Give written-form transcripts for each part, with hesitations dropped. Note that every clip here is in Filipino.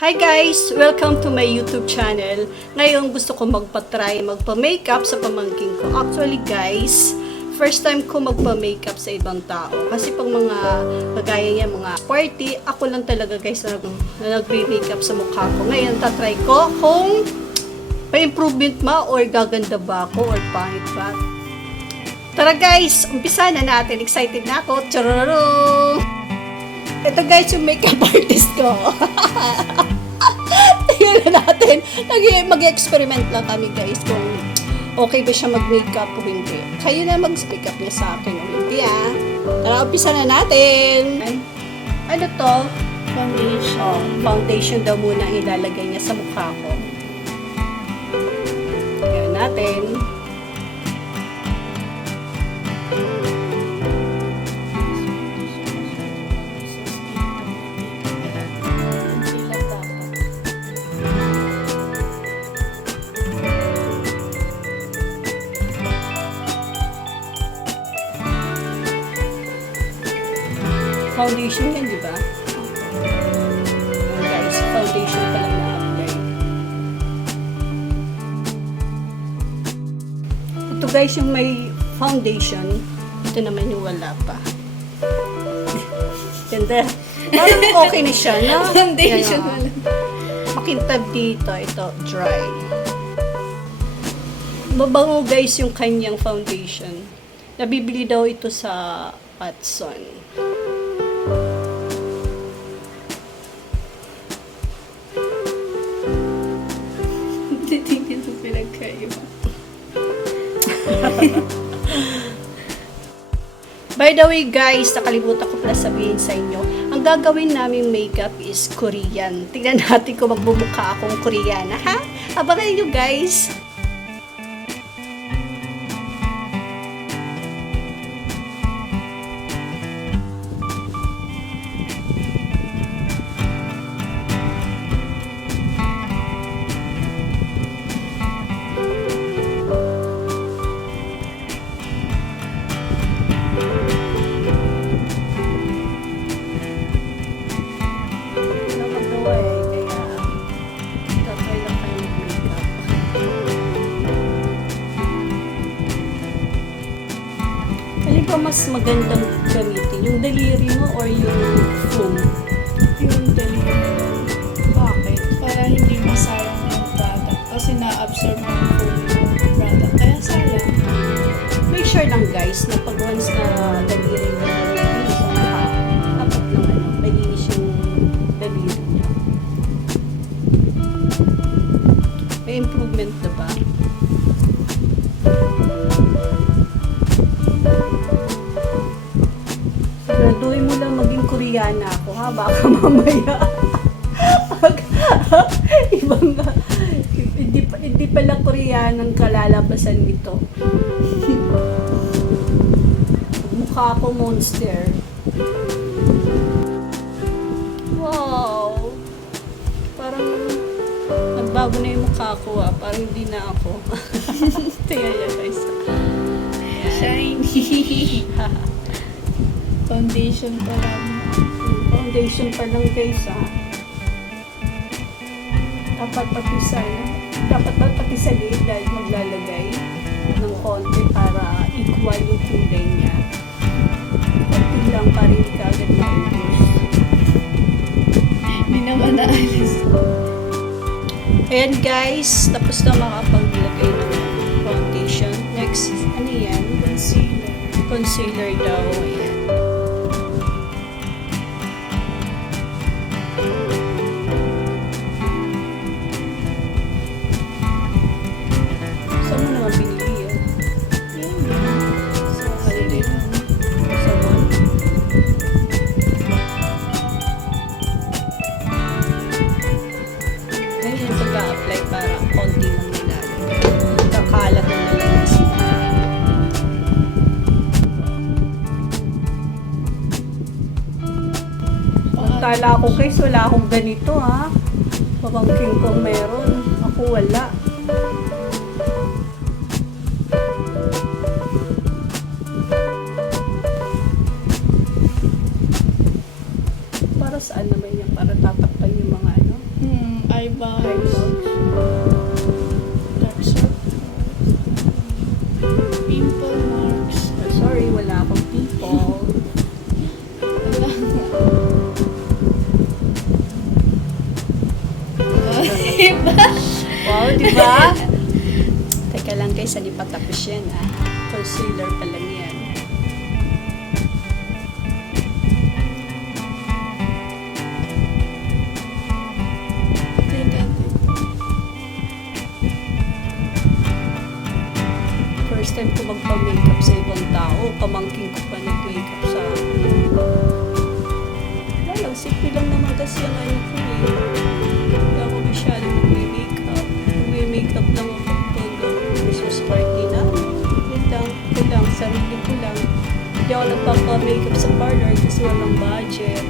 Hi guys! Welcome to my YouTube channel. Ngayon gusto ko magpa-makeup sa pamangkin ko. Actually guys, first time ko magpa-makeup sa ibang tao. Kasi pag mga kagaya niya, mga party, ako lang talaga guys na nagbe-makeup sa mukha ko. Ngayon tatry ko kung may improvement ma or gaganda ba ako or pangit ba. Tara guys, umpisa na natin. Excited na ako. Charararo! Ito guys yung makeup artist ko. Tingnan na natin. Mag-experiment lang kami guys kung okay ba siya mag-makeup o hindi. Kayo na mag-makeup niya sa akin o hindi ah. Tara, umpisa na natin. Ano to? Foundation. Oh, foundation daw muna ang ilalagay niya sa mukha ko. Tingnan natin. Foundation yan, di ba? Ayan guys, foundation pa lang na-apply. Ito guys, yung may foundation. Ito naman yung wala pa. Ganda. Parang okay na siya, no? Foundation Yan, wala. Makintab dito. Ito, dry. Mabango guys yung kanyang foundation. Nabibili daw ito sa Patson. Titignan mo pinagkaiba. By the way guys, nakalimutan ko pala sabihin sa inyo, ang gagawin naming makeup is Korean. Tingnan natin kung magbumukha akong Koreana, ha? Abangan nyo guys! Alin ba mas magandang gamitin? Yung daliri mo or yung foam? Yung daliri. Bakit? Para hindi masayang yung product. Kasi na-absorb ng foam yung product. Kaya sayang. Make sure lang guys na pag once na daliri mo nalinis sa mukha, dapat lang malinis yung daliri niya. May improvement na ba? Siguraduhin mo lang maging Koreana ako ha, baka mamaya ibang hindi pala Koreanang kalalabasan nito. Mukha ko monster. Wow, parang nagbago na yung mukha ko ah, parang hindi na ako. Tingnan niya guys. Shiny. Foundation pa lang. Foundation pa lang guys ah. Dapat pati sa lid dahil maglalagay ng konti para equal yung kulay niya. Konti lang pa rin kagad maubos. Hindi naman naalis. Ayan guys, tapos na makapaglagay ng foundation. Next, ano yan? Concealer. Concealer daw. Ayan. Saan mo naman binili yan? So, kalili lang. Sa mall? Ganyan pagka-apply para konti lang nilalagay. Kakalat mo na lang yung sila. Tala ko guys, wala akong ganito ha. Pamangkin ko meron. Ako wala. Para saan naman yan? Para tatakpan yung mga ano? bahay vlogs. Dark circles. Pimple marks. Sorry, wala akong people. Wala nga. Wow, di ba? Teka lang guys, hindi pa tapos yan ah. Concealer pa lang yan. First time ko magpa-makeup sa ibang tao, pamangking ko pa nag-makeup sa akin. Wala lang, simple lang naman kasi ang ano ko eh. Hindi ako masyado mag-makeup. Mag-makeup lang ako pag Christmas party na. Yun lang, ko lang, sarili ko lang. Hindi ako nagpapa-makeup sa parlor kasi walang budget.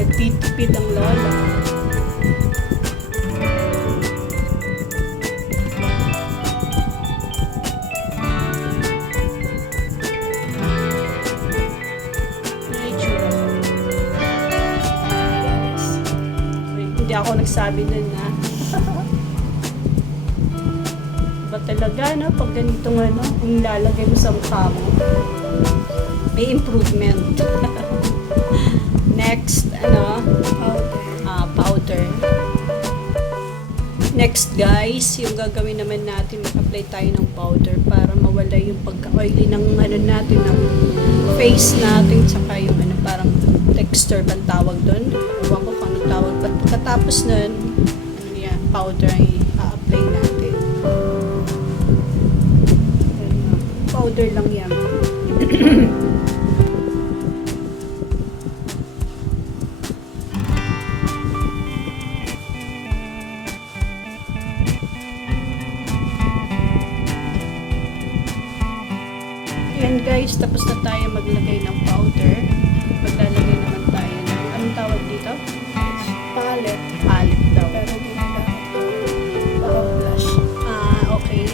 Nagtitipid ang lola. Hindi ako nagsabi nun na. Ba talaga, no? Pag ganitong ano, yung lalagay mo sa mukha mo, may improvement. Next, ano? Powder. Next, guys, yung gagawin naman natin, mag-apply tayo ng powder para mawala yung pagka-oily ng ano natin, ng face natin, tsaka yung ano, parang texture bang tawag doon. Ewan ko kung ano tawag. But pagkatapos nun, ano yan, powder ang i-apply natin. Powder lang yan. Yan guys, tapos na tayo maglagay ng powder. Maglalagay naman tayo ng, anong tawag dito? Palette. Palette daw. Pero ginagamit ko. Parang blush. Okay.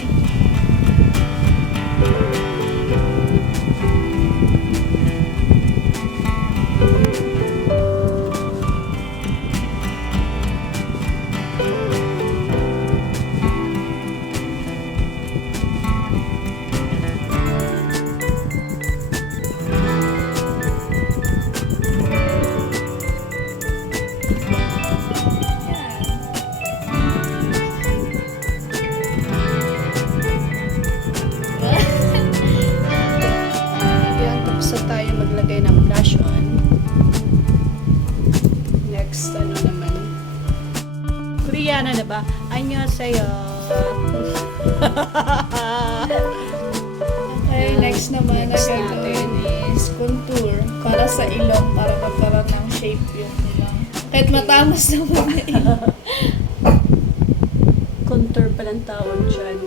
Yan. Yan, tapos na tayo maglagay ng blush on. Next, ano naman? Koreana na ba? Annyeonghaseyo. Okay, next naman na Next gagawin is contour para sa ilong, para magkaroon ng shape yung ilong. Kahit matamas naman na ilong. Contour palang tawag dyan.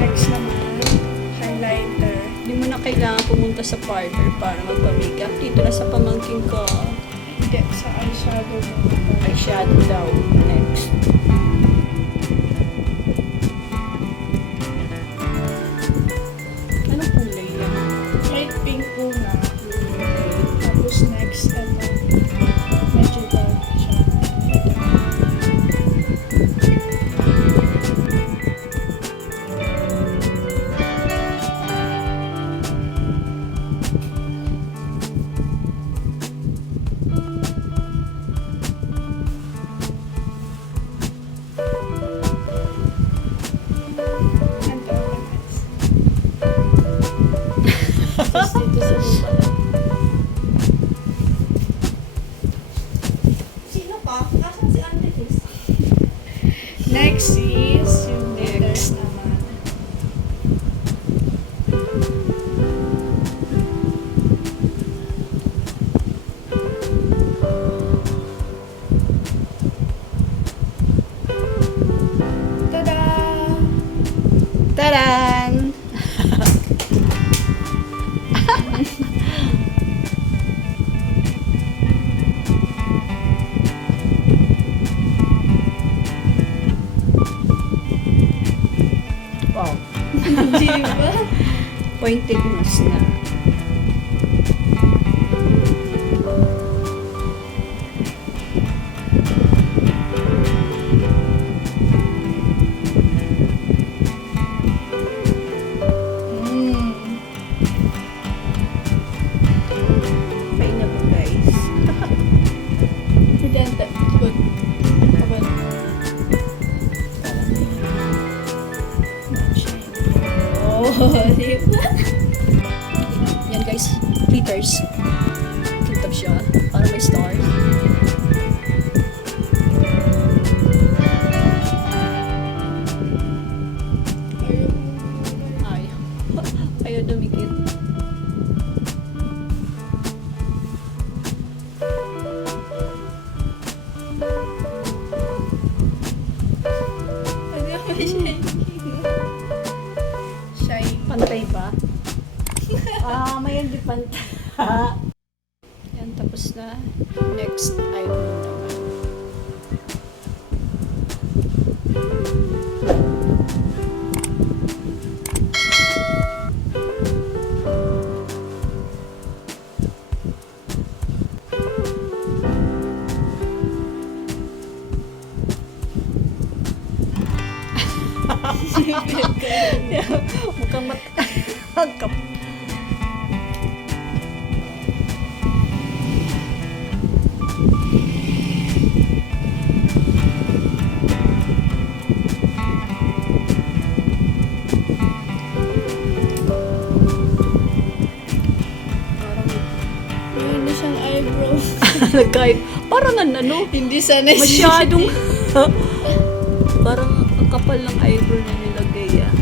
Next naman, highlighter. Hindi mo na kailangan pumunta sa parlor para magpa-makeup. Dito na sa pamangking ko. Hindi, sa eyeshadow mo. Eyeshadow daw. Next. Anong kulay yan? Light pink una. Tapos next, ano, medyo dark siya. Next is yung Next. glitters naman. Tada! Taran! Wow. Di ba? Pointed nose na. Mm. Fine na po guys. Prudente. Good. Good. Oh, di ba? Yan guys, glitters. Kintab siya. Para may stars. Ay. Ayaw dumikit. Ano ba shiny? Shiny. Pantay ba? May hindi pantay. Yan, tapos na. Next, eyebrow naman. Mukhang matagkap. Meron na siyang eyebrow. Nagkay, parang ano, Hindi sanay masyadong, parang ang kapal ng eyebrow na nilagay ah.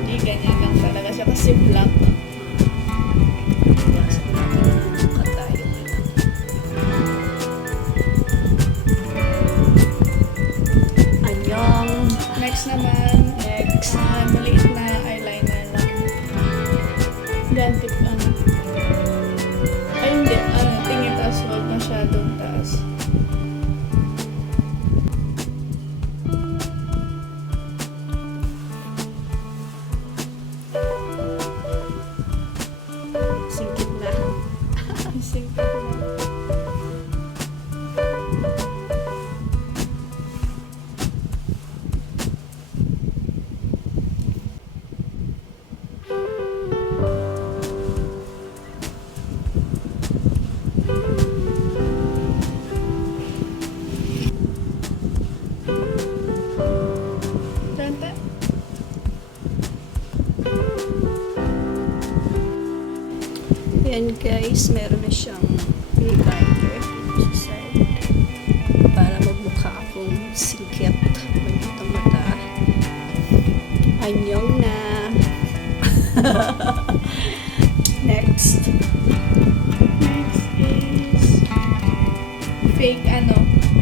Hindi, ganyan lang talaga siya kasi black. Iwasan natin yung mukha tayo ngayon. Anyong. Next naman, Next. maliit na eyeliner lang. Ganti ano. Ay, hindi. Tingin taas, huwag masyadong taas. Singkit na. Ising ko na. Tanta. Ayan guys, meron na siyang highlighter sa side. Para magmukha akong singkit. Maliit ang mata. Anyong na. Next. Next is fake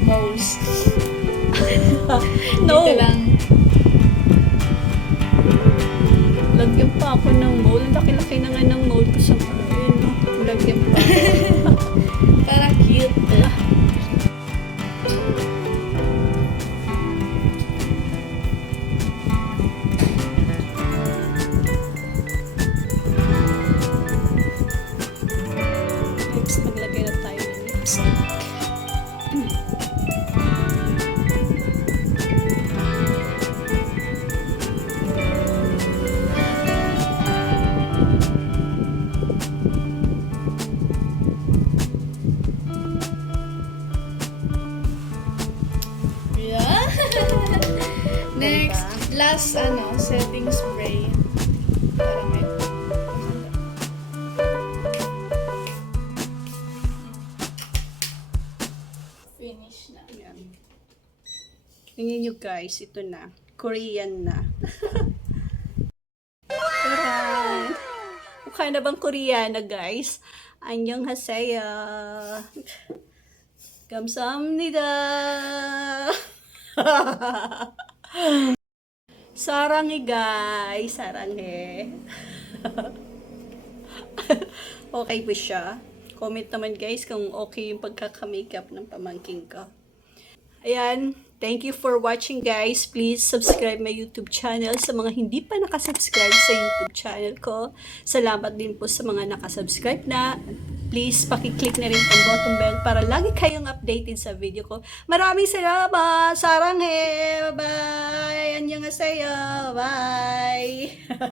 moles. No. Dito lang. Lagyan pa ako ng mold. Laki-laki na nga ng mold ko sa ayun, no? Lagyan pa ako. Para cute. Next, maglagay na tayo ng lipstick. Yeah. Next, last setting spray. Para may finish na. Ayan. Tingnan nyo guys, ito na. Korean na. Ayan. Mukha na bang Koreana guys? Annyeonghaseyo. Kamsahamnida. Sarangi guys, sarangi. Okay po siya. Comment naman guys kung okay yung pagkaka-makeup ng pamangking ko. Ayan, thank you for watching guys. Please subscribe my YouTube channel sa mga hindi pa nakasubscribe sa YouTube channel ko. Salamat din po sa mga nakasubscribe na. Please pakiclick na rin ang button bell para lagi kayong updated sa video ko. Maraming salamat! Saranghe! Bye! Annyeonghaseyo! Bye!